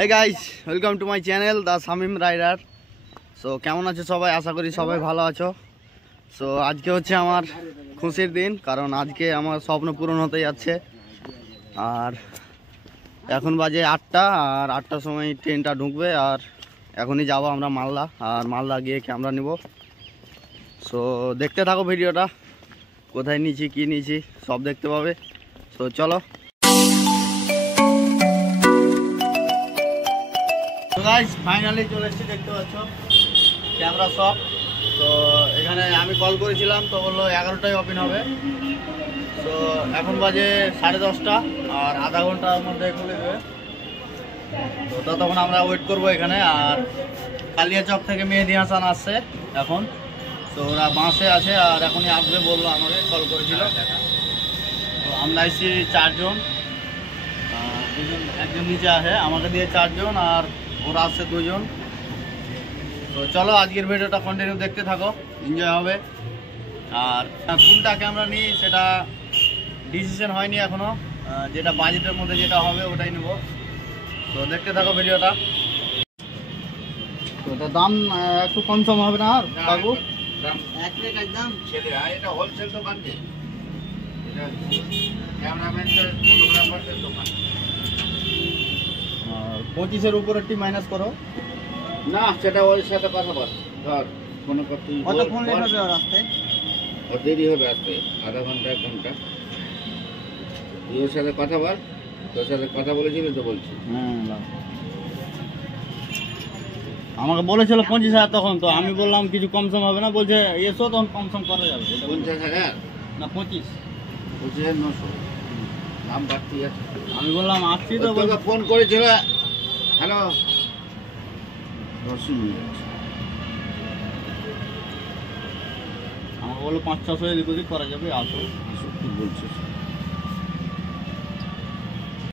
Hey guys, welcome to my channel The Samim Rider. So কেমন আছো সবাই? আশা করি সবাই ভালো আছো। সো আজকে হচ্ছে আমার খুশির দিন, কারণ আজকে আমার স্বপ্ন পূরণ হতে যাচ্ছে। আর এখন বাজে 8টা, আর 8টার সময় ট্রেনটা ঢুকবে, আর এখনই যাবো আমরা মালদা, আর মালদা গিয়ে ক্যামেরা নিব। সো দেখতে থাকো ভিডিওটা, কোথায় নিয়েছি কি নিয়েছি সব দেখতে পাবে। সো চলো গাইস, ফাইনালি চলে এসেছি, দেখতে পাচ্ছ ক্যামেরা শপ। তো এখানে আমি কল করেছিলাম, তো বললো 11টায় ওপেন হবে। তো এখন বাজে 10:30, আর আধা ঘন্টার মধ্যে খুলে দেবে। তো ততক্ষণ আমরা ওয়েট করবো এখানে। আর কালিয়াচক থেকে মেহেদি হাসান আসছে এখন, তো ওরা বাসে আছে, আর এখনই আসবে বললো, আমাকে কল করেছিল। তো আমরা এসেছি 4 জন, একজন নিচে আসে, আমাকে দিয়ে 4 জন, আর ওরা আসছে 2 জন। তো চলো আজকের ভিডিওটা কন্টিনিউ দেখতে থাকো, এনজয় হবে। আর কোনটা ক্যামেরা নিই সেটা ডিসিশন হয়নি এখনো, যেটা বাজেটের মধ্যে যেটা হবে ওটাই নেব। তো দেখতে থাকো ভিডিওটা। তো এটা দাম একটু কম সম হবে না আর কাকু? এক রেট একদম ছেলে, আর এটা হোলসেল দোকান, যে এটা ক্যামেরাম্যানদের ফটোগ্রাফারদের দোকান। 25-এর উপর একটি মাইনাস করো না, সেটা ওর সাথে কথা বল। ধর কোনো কথা কতক্ষণ লেট হবে আর আসতে? ওর দেরি হবে আসতে, আধা ঘন্টা 1 ঘন্টা। তুই ওর সাথে কথা বল, তোর সাথে কথা বলেছিলি তো বলছি। আমাকে বলেছিল 25,000 তখন, তো আমি বললাম কিছু কম সম হবে না, বলছে এসো তখন কম সম করা যাবে। 50,000 না 25, 25,900 দাম বাড়তি আছে। আমি বললাম আসছি তো। তোকে ফোন করেছিল, হ্যালো 10 মিনিট, আমাকে বললো 500-600 এদিক ওদিক করা যাবে, আসো। কি বলছিস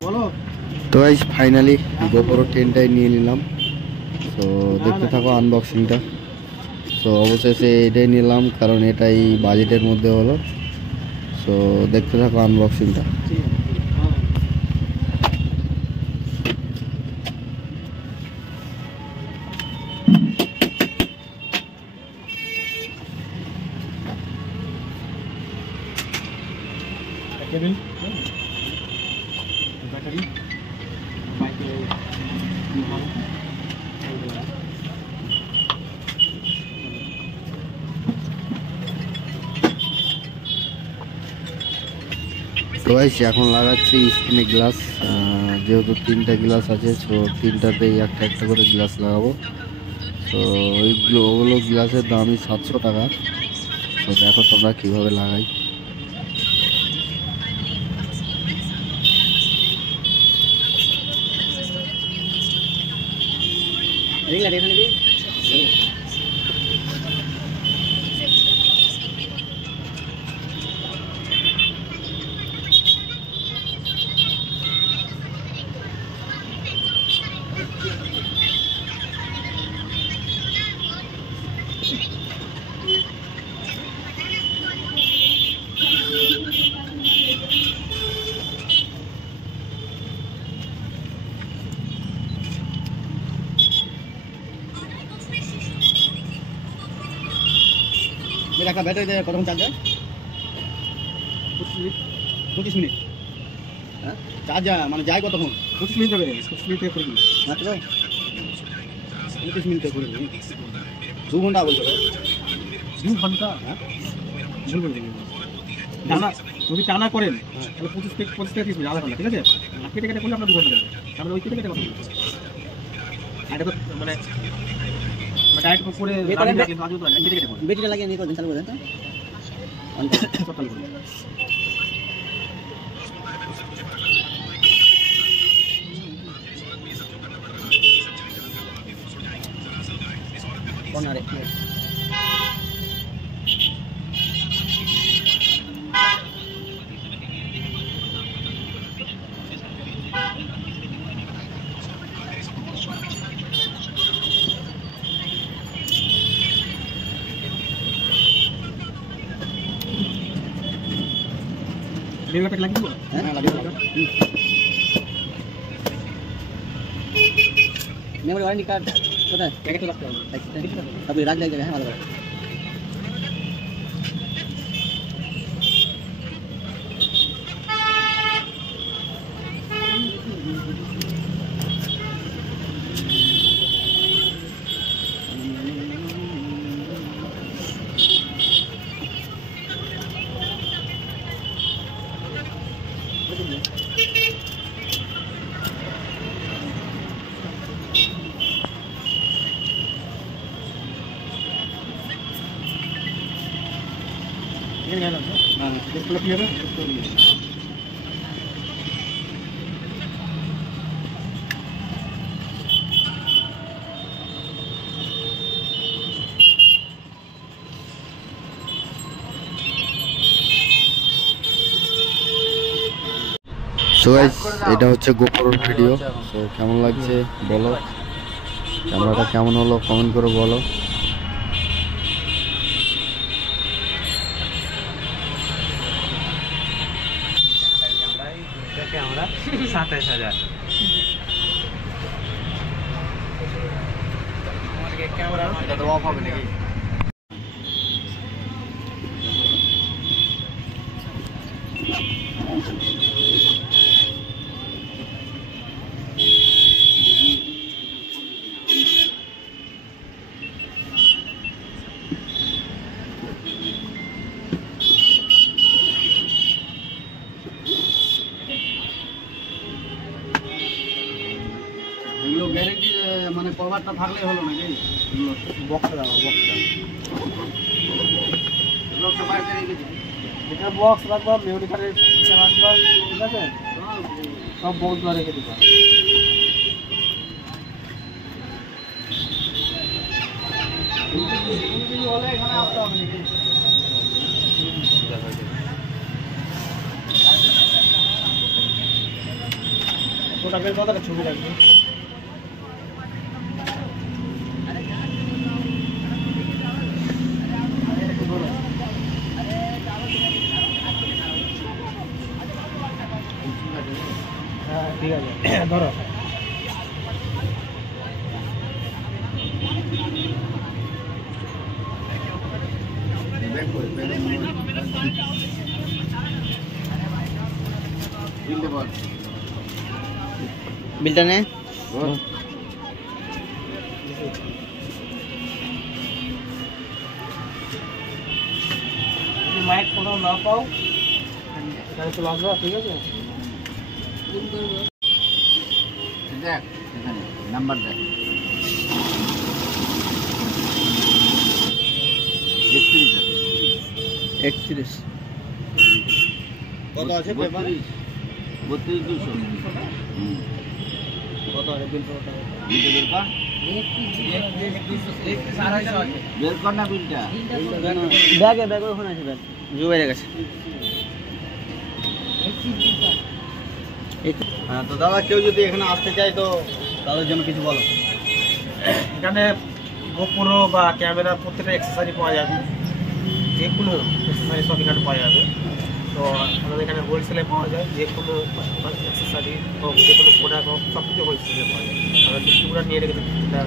বলো। তো গাইস ফাইনালি গোপুরো 10টাই নিয়ে নিলাম। তো দেখতে থাকো আনবক্সিংটা। তো অবশেষে এটাই নিলাম, কারণ এটাই বাজেটের মধ্যে হলো। তো দেখতে থাকো আনবক্সিংটা। ব্যাটারি তো গাইস এখন লাগাচ্ছি স্ক্রিনে গ্লাস, যেহেতু 3টা গ্লাস আছে, তো 3টাতেই একটা একটা করে গ্লাস লাগাবো। তো ওগুলো গ্লাসের দামই 700 টাকা। তো দেখো তোমরা কীভাবে লাগাই। একটা ব্যাটারি দেয় কতক্ষণ চার্জ হয়? 25 মিনিট। হ্যাঁ চার্জ মানে যায় কতক্ষণ? 25 মিনিট হবে। 25 মিনিটে করে দিই মাত্র, 25 মিনিটে করে দিই। 2 ঘন্টা বলতে হবে। 2 ঘন্টা? হ্যাঁ ভুল করে দিই। টানা যদি টানা করেন তাহলে 25 থেকে 30 মিনিট, আধা ঘন্টা, ঠিক আছে? আর কেটে কেটে করলে আপনার 2 ঘন্টা যাবে। তাহলে ওই কেটে কেটে কথা বলতে এটা তো মানে ডাইরেক্ট করে বেটিটা লাগিয়ে নিয়ে করবেন, চালু করে দেন তো চালু করুন। কর্নারে লাগিয়ে দিব। হ্যাঁ লাগিয়ে দিব। মেমোরি ওয়ারেন্টি কার্ড কোথায়? প্যাকেটে রাখতে হবে। আপনি রাখলে এক জায়গায়, হ্যাঁ ভালো করে। সো গাইস, এটা হচ্ছে গোপ্রোর ভিডিও। সো কেমন লাগছে বলো, ক্যামেরাটা কেমন হলো কমেন্ট করে বলো। ক্যামেরা 27,000। এটা তো অফ হবে নাকি? এগুলো গ্যারেন্টি মানে কভারটা থাকলেই হলো নাকি? বক্স দাও, বক্স দাও। লোক তো বাইরে রেখেছি। এটা বক্স রাখবা, মেমোরি কার্ডের রাখবা, ঠিক আছে? সব বক্স রেখে দিবা। হলে এখানে আসতে হবে নাকি? ওটা বের কথা ছবি রাখবি। হ্যাঁ ঠিক আছে, ধরো। বিলটা বল। বিলটা নে। বল। যদি মাইক কোথাও না পাও এখানে চলে আসবা, ঠিক আছে? দেখ এখানে নাম্বার দেখ। 31 কত আছে পেপার? 32,200। কত আছে বিল? কত বিলটা বের কর। বের কর না বিলটা। ব্যাগে ব্যাগ ওখানে আছে, ব্যাগ জুবাইরে গেছে। হ্যাঁ তো দাদা, কেউ যদি এখানে আসতে চায় তো তাদের জন্য কিছু বলো। এখানে গোপ্রো বা ক্যামেরা প্রত্যেকটা অ্যাক্সেসরি পাওয়া যাবে, যে কোনো অ্যাক্সেসরি সব এখানে পাওয়া যাবে। তো আমাদের এখানে হোলসেলে পাওয়া যায়, যে কোনো অ্যাক্সেসরি হোক, যে কোনো প্রোডাক্ট হোক, সব কিছু হোলসেলে পাওয়া যায়। আমরা ডিস্ট্রিবিউটার নিয়ে রেখেছি প্রত্যেকটা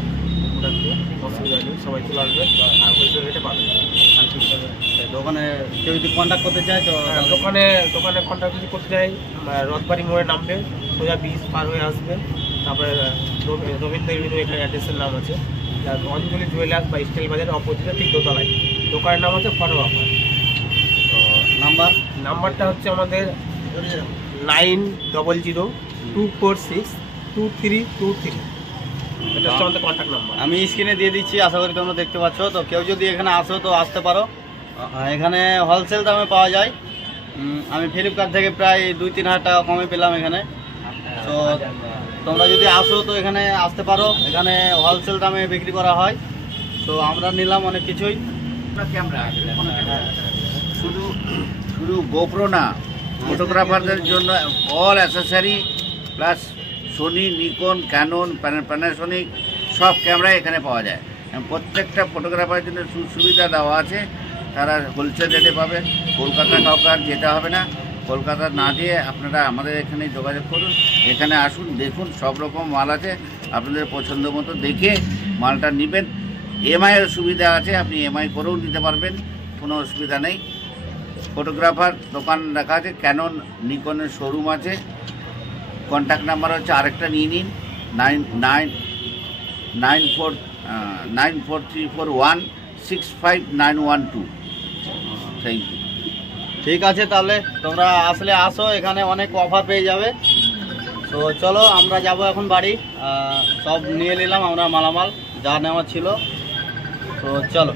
প্রোডাক্টে, অসুবিধা নেই, সবাই চলে আসবে আর হোলসেল রেটে পাবে। দোকানে কেউ যদি কন্ট্যাক্ট করতে চায় তো দোকানে কন্ট্যাক্ট যদি করতে চাই, রথবাড়ি মোড়ে নামবে, সোজা ব্রিজ পার হয়ে আসবে, তারপরে রবীন্দ্র এভিনিউ এখানে অ্যাড্রেসের নাম আছে, অঞ্জলি জুয়েলার্স বা স্টিল বাজারের অপোজিটে ঠিক দোতলায়। দোকানের নাম হচ্ছে ফটো অফার। তো নাম্বারটা হচ্ছে আমাদের 9002462323। এটা হচ্ছে আমাদের কন্ট্যাক্ট নাম্বার। আমি স্ক্রিনে দিয়ে দিচ্ছি, আশা করি তোমরা দেখতে পাচ্ছ। তো কেউ যদি এখানে আসো তো আসতে পারো। এখানে হোলসেল দামে পাওয়া যায়। আমি ফ্লিপকার্ট থেকে প্রায় 2-3 হাজার টাকা কমে পেলাম এখানে। তো তোমরা যদি আসো তো এখানে আসতে পারো, এখানে হোলসেল দামে বিক্রি করা হয়। তো আমরা নিলাম অনেক কিছুই। ক্যামেরা শুধু শুধু গোপ্রো না, ফটোগ্রাফারদের জন্য all accessory plus Sony, Nikon, Canon, Panasonic সব ক্যামেরা এখানে পাওয়া যায়। প্রত্যেকটা ফটোগ্রাফারের জন্য সুবিধা দেওয়া আছে। তারা হোলসেল রেটে পাবে। কলকাতা কাউকে আর যেতে হবে না। কলকাতা না দিয়ে আপনারা আমাদের এখানে যোগাযোগ করুন, এখানে আসুন, দেখুন, সব রকম মাল আছে, আপনাদের পছন্দ মতো দেখে মালটা নেবেন। এমআইয়ের সুবিধা আছে, আপনি এমআই করেও নিতে পারবেন, কোনো অসুবিধা নেই। ফটোগ্রাফার দোকান রাখা আছে, ক্যানন নিকনের শোরুম আছে। কন্ট্যাক্ট নাম্বার হচ্ছে আরেকটা নিয়ে নিন, 999434165912। Thank you. ঠিক আছে, তাহলে তোমরা আসলে আসো, এখানে অনেক অফার পেয়ে যাবে। তো চলো আমরা যাব এখন বাড়ি। সব নিয়ে নিলাম আমরা মালামাল যা নেওয়া ছিল, তো চলো।